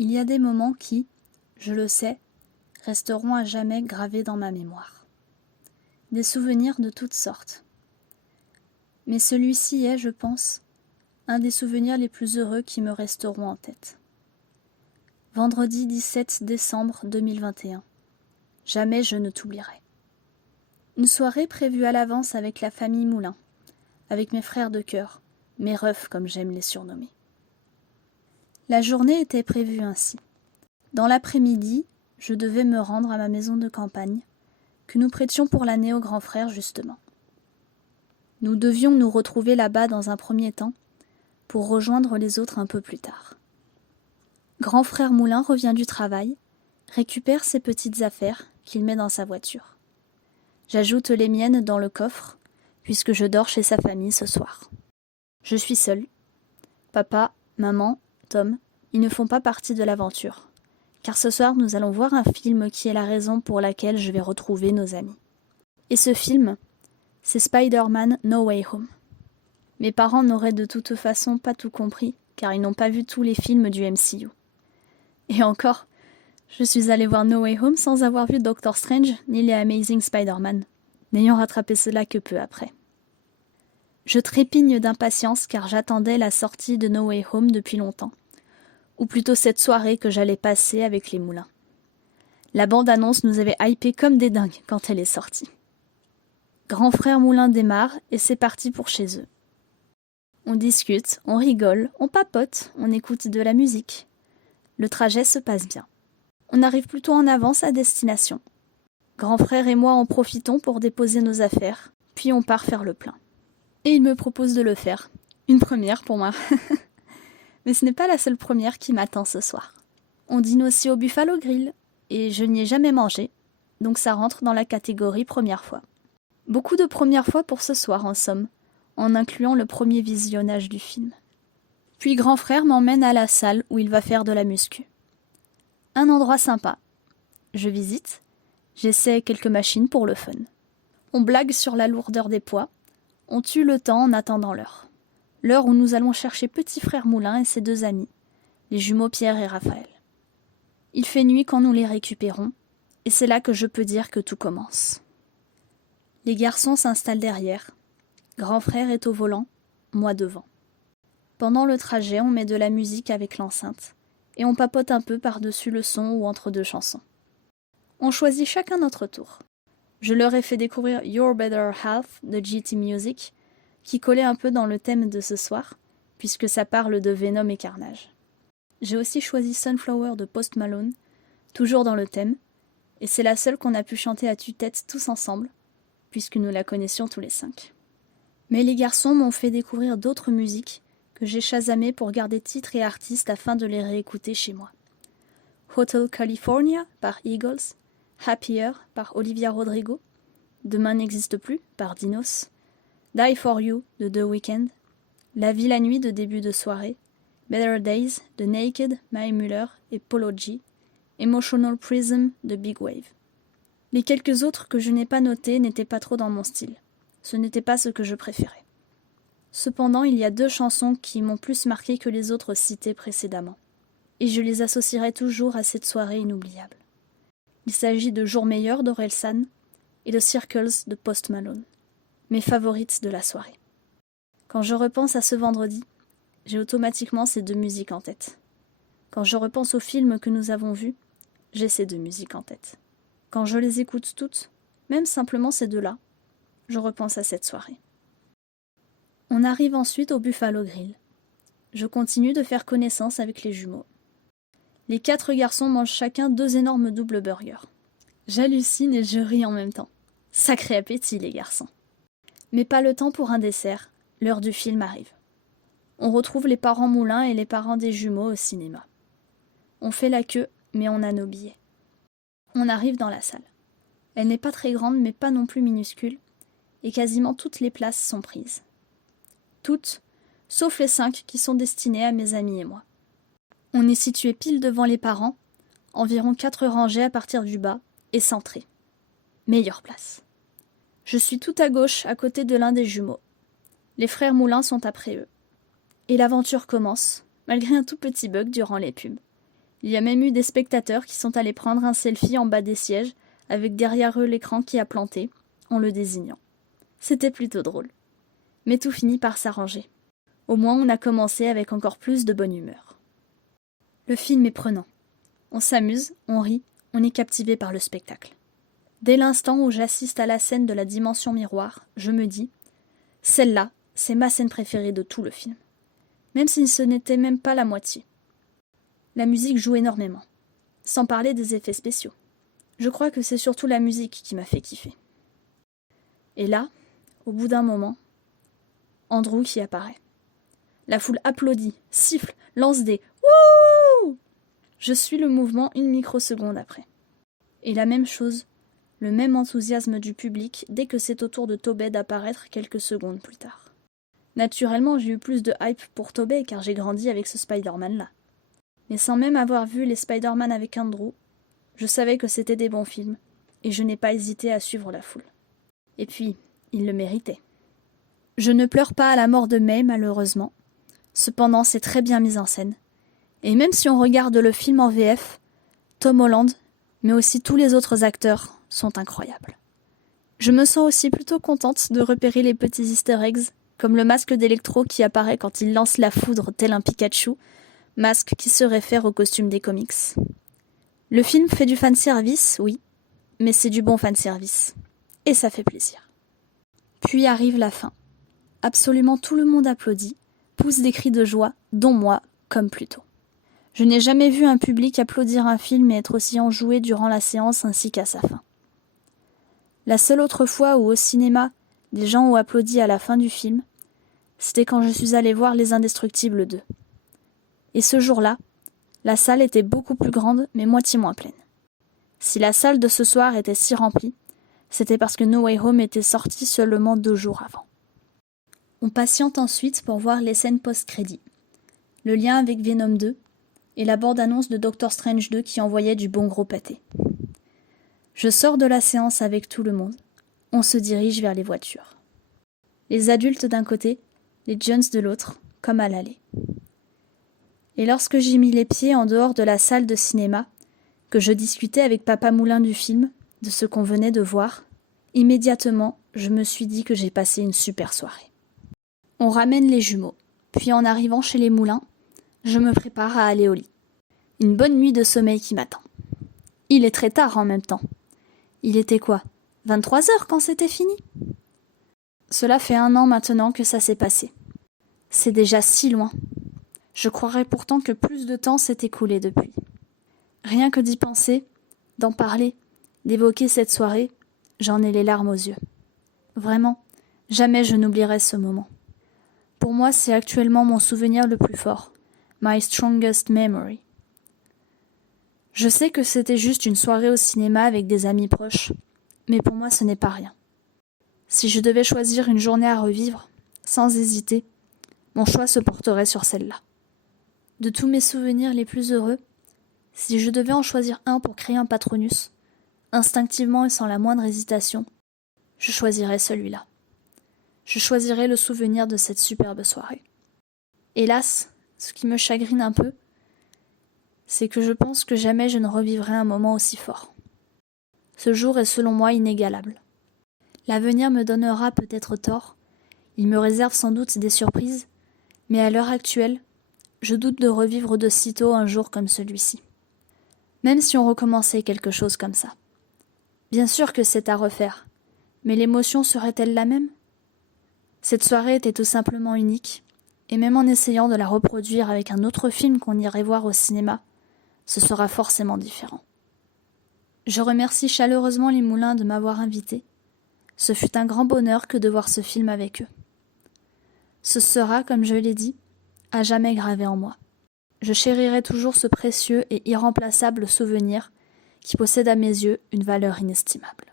Il y a des moments qui, je le sais, resteront à jamais gravés dans ma mémoire. Des souvenirs de toutes sortes. Mais celui-ci est, je pense, un des souvenirs les plus heureux qui me resteront en tête. Vendredi 17 décembre 2021. Jamais je ne t'oublierai. Une soirée prévue à l'avance avec la famille Moulin, avec mes frères de cœur, mes refs comme j'aime les surnommer. La journée était prévue ainsi. Dans l'après-midi, je devais me rendre à ma maison de campagne, que nous prêtions pour l'année au grand frère justement. Nous devions nous retrouver là-bas dans un premier temps, pour rejoindre les autres un peu plus tard. Grand frère Moulin revient du travail, récupère ses petites affaires qu'il met dans sa voiture. J'ajoute les miennes dans le coffre, puisque je dors chez sa famille ce soir. Je suis seule. Papa, maman, Tom, ils ne font pas partie de l'aventure, car ce soir nous allons voir un film qui est la raison pour laquelle je vais retrouver nos amis. Et ce film, c'est Spider-Man No Way Home. Mes parents n'auraient de toute façon pas tout compris, car ils n'ont pas vu tous les films du MCU. Et encore, je suis allée voir No Way Home sans avoir vu Doctor Strange ni les Amazing Spider-Man, n'ayant rattrapé cela que peu après. Je trépigne d'impatience car j'attendais la sortie de No Way Home depuis longtemps, ou plutôt cette soirée que j'allais passer avec les Moulins. La bande-annonce nous avait hypés comme des dingues quand elle est sortie. Grand frère Moulin démarre et c'est parti pour chez eux. On discute, on rigole, on papote, on écoute de la musique. Le trajet se passe bien. On arrive plutôt en avance à destination. Grand frère et moi en profitons pour déposer nos affaires, puis on part faire le plein. Et il me propose de le faire. Une première pour moi. Mais ce n'est pas la seule première qui m'attend ce soir. On dîne aussi au Buffalo Grill, et je n'y ai jamais mangé, donc ça rentre dans la catégorie première fois. Beaucoup de premières fois pour ce soir en somme, en incluant le premier visionnage du film. Puis grand frère m'emmène à la salle où il va faire de la muscu. Un endroit sympa. Je visite, j'essaie quelques machines pour le fun. On blague sur la lourdeur des poids, on tue le temps en attendant l'heure. L'heure où nous allons chercher petit frère Moulin et ses deux amis, les jumeaux Pierre et Raphaël. Il fait nuit quand nous les récupérons, et c'est là que je peux dire que tout commence. Les garçons s'installent derrière. Grand frère est au volant, moi devant. Pendant le trajet, on met de la musique avec l'enceinte, et on papote un peu par-dessus le son ou entre deux chansons. On choisit chacun notre tour. Je leur ai fait découvrir Your Better Half de GT Music, qui collait un peu dans le thème de ce soir, puisque ça parle de Venom et Carnage. J'ai aussi choisi Sunflower de Post Malone, toujours dans le thème, et c'est la seule qu'on a pu chanter à tue-tête tous ensemble, puisque nous la connaissions tous les 5. Mais les garçons m'ont fait découvrir d'autres musiques que j'ai chasamées pour garder titres et artistes afin de les réécouter chez moi. Hotel California par Eagles, Happier par Olivia Rodrigo, Demain n'existe plus par Dinos, Die For You de The Weeknd, La vie la nuit de début de soirée, Better Days de Naked, Mae Muller et Polo G, Emotional Prism de Big Wave. Les quelques autres que je n'ai pas notés n'étaient pas trop dans mon style. Ce n'était pas ce que je préférais. Cependant, il y a 2 chansons qui m'ont plus marqué que les autres citées précédemment, et je les associerai toujours à cette soirée inoubliable. Il s'agit de Jour meilleur d'Orelsan et de Circles de Post Malone, mes favorites de la soirée. Quand je repense à ce vendredi, j'ai automatiquement ces 2 musiques en tête. Quand je repense aux films que nous avons vus, j'ai ces 2 musiques en tête. Quand je les écoute toutes, même simplement ces 2-là, je repense à cette soirée. On arrive ensuite au Buffalo Grill. Je continue de faire connaissance avec les jumeaux. Les 4 garçons mangent chacun 2 énormes double burgers. J'hallucine et je ris en même temps. Sacré appétit, les garçons. Mais pas le temps pour un dessert, l'heure du film arrive. On retrouve les parents Moulin et les parents des jumeaux au cinéma. On fait la queue, mais on a nos billets. On arrive dans la salle. Elle n'est pas très grande, mais pas non plus minuscule, et quasiment toutes les places sont prises. Toutes, sauf les 5 qui sont destinées à mes amis et moi. On est situé pile devant les parents, environ 4 rangées à partir du bas, et centré. Meilleure place. Je suis tout à gauche, à côté de l'un des jumeaux. Les frères Moulin sont après eux. Et l'aventure commence, malgré un tout petit bug durant les pubs. Il y a même eu des spectateurs qui sont allés prendre un selfie en bas des sièges, avec derrière eux l'écran qui a planté, en le désignant. C'était plutôt drôle. Mais tout finit par s'arranger. Au moins on a commencé avec encore plus de bonne humeur. Le film est prenant. On s'amuse, on rit, on est captivé par le spectacle. Dès l'instant où j'assiste à la scène de la dimension miroir, je me dis « Celle-là, c'est ma scène préférée de tout le film. » Même si ce n'était même pas la moitié. La musique joue énormément, sans parler des effets spéciaux. Je crois que c'est surtout la musique qui m'a fait kiffer. Et là, au bout d'un moment, Andrew qui apparaît. La foule applaudit, siffle, lance des « Wouh !» Je suis le mouvement une microseconde après. Et la même chose, le même enthousiasme du public dès que c'est au tour de Tobey d'apparaître quelques secondes plus tard. Naturellement, j'ai eu plus de hype pour Tobey car j'ai grandi avec ce Spider-Man-là. Mais sans même avoir vu les Spider-Man avec Andrew, je savais que c'était des bons films, et je n'ai pas hésité à suivre la foule. Et puis, il le méritait. Je ne pleure pas à la mort de May, malheureusement. Cependant, c'est très bien mis en scène. Et même si on regarde le film en VF, Tom Holland, mais aussi tous les autres acteurs, sont incroyables. Je me sens aussi plutôt contente de repérer les petits easter eggs, comme le masque d'Electro qui apparaît quand il lance la foudre tel un Pikachu, masque qui se réfère au costume des comics. Le film fait du fanservice, oui, mais c'est du bon fanservice. Et ça fait plaisir. Puis arrive la fin. Absolument tout le monde applaudit, pousse des cris de joie, dont moi, comme plus tôt. Je n'ai jamais vu un public applaudir un film et être aussi enjoué durant la séance ainsi qu'à sa fin. La seule autre fois où au cinéma, des gens ont applaudi à la fin du film, c'était quand je suis allée voir Les Indestructibles 2. Et ce jour-là, la salle était beaucoup plus grande mais moitié moins pleine. Si la salle de ce soir était si remplie, c'était parce que No Way Home était sorti seulement 2 jours avant. On patiente ensuite pour voir les scènes post-crédits, le lien avec Venom 2 et la bande-annonce de Doctor Strange 2 qui envoyait du bon gros pâté. Je sors de la séance avec tout le monde. On se dirige vers les voitures. Les adultes d'un côté, les jeunes de l'autre, comme à l'aller. Et lorsque j'ai mis les pieds en dehors de la salle de cinéma, que je discutais avec Papa Moulin du film, de ce qu'on venait de voir, immédiatement, je me suis dit que j'ai passé une super soirée. On ramène les jumeaux, puis en arrivant chez les Moulins, je me prépare à aller au lit. Une bonne nuit de sommeil qui m'attend. Il est très tard en même temps. Il était quoi, 23h quand c'était fini ? Cela fait 1 an maintenant que ça s'est passé. C'est déjà si loin. Je croirais pourtant que plus de temps s'est écoulé depuis. Rien que d'y penser, d'en parler, d'évoquer cette soirée, j'en ai les larmes aux yeux. Vraiment, jamais je n'oublierai ce moment. Pour moi, c'est actuellement mon souvenir le plus fort. My strongest memory. Je sais que c'était juste une soirée au cinéma avec des amis proches, mais pour moi ce n'est pas rien. Si je devais choisir une journée à revivre, sans hésiter, mon choix se porterait sur celle-là. De tous mes souvenirs les plus heureux, si je devais en choisir un pour créer un Patronus, instinctivement et sans la moindre hésitation, je choisirais celui-là. Je choisirais le souvenir de cette superbe soirée. Hélas, ce qui me chagrine un peu, c'est que je pense que jamais je ne revivrai un moment aussi fort. Ce jour est selon moi inégalable. L'avenir me donnera peut-être tort, il me réserve sans doute des surprises, mais à l'heure actuelle, je doute de revivre de sitôt un jour comme celui-ci. Même si on recommençait quelque chose comme ça. Bien sûr que c'est à refaire, mais l'émotion serait-elle la même ? Cette soirée était tout simplement unique, et même en essayant de la reproduire avec un autre film qu'on irait voir au cinéma, ce sera forcément différent. Je remercie chaleureusement les Moulins de m'avoir invité. Ce fut un grand bonheur que de voir ce film avec eux. Ce sera, comme je l'ai dit, à jamais gravé en moi. Je chérirai toujours ce précieux et irremplaçable souvenir qui possède à mes yeux une valeur inestimable.